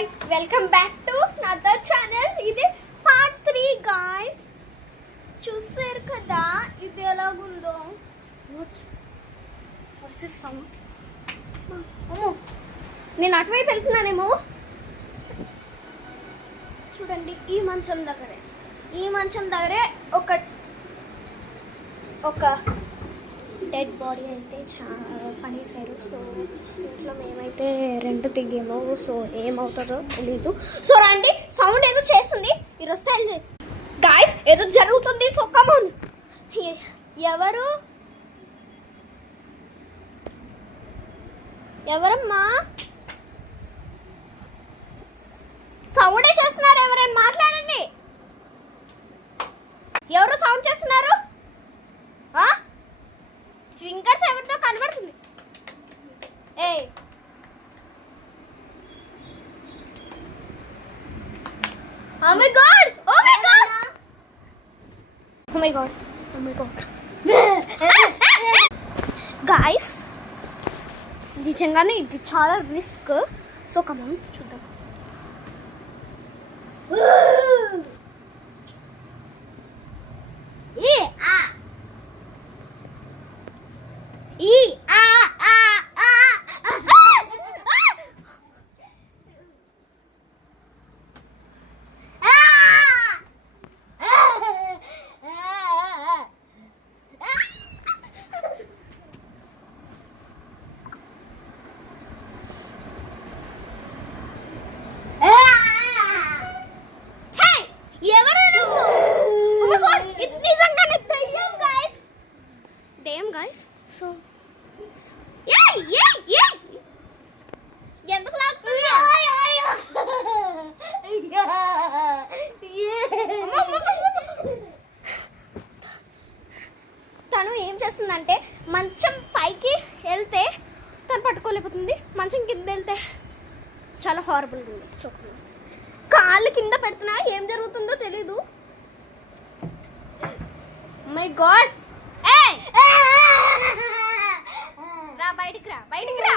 Hi welcome back to another channel. ఇది part 3 guys. చూసారు కదా ఇది ఎలాగుందో. నేను అటువైపు వెళ్తున్నానేమో. చూడండి ఈ మంచం దగ్గరే ఒక డెడ్ బాడీ అయితే చాలా పడేశారు. సో ఇంట్లో మేమైతే రెంట్ దిగాము. సో ఏమవుతుందో తెలీదు. సో రండి, సౌండ్ ఏదో చేస్తుంది. మీరు వస్తే గాయస్ ఏదో జరుగుతుంది. సో కమాన్. ఎవరమ్మా సౌండే చేస్తున్నారు? ఎవరైనా మాట్లాడండి. ఎవరు సౌండ్ చేస్తున్నారు? ఫింగర్స్ ఎవరితో కనబడుతుంది? ఏ Oh my god! Oh my god! Oh my god! Oh my god! Guys, నిజంగానే ఇది చాలా రిస్క్. సో కమాన్ చూద్దాం. సో ఎందుకు లాగుతుంది? తను ఏం చేస్తుందంటే మంచం పైకి వెళ్తే తను పట్టుకోలేకపోతుంది, మంచం కింద వెళ్తే చాలా హారబుల్గా ఉంది. సో కాళ్ళు కింద పెడుతున్నా ఏం జరుగుతుందో తెలీదు. మై గాడ్, రా బయటికి రా.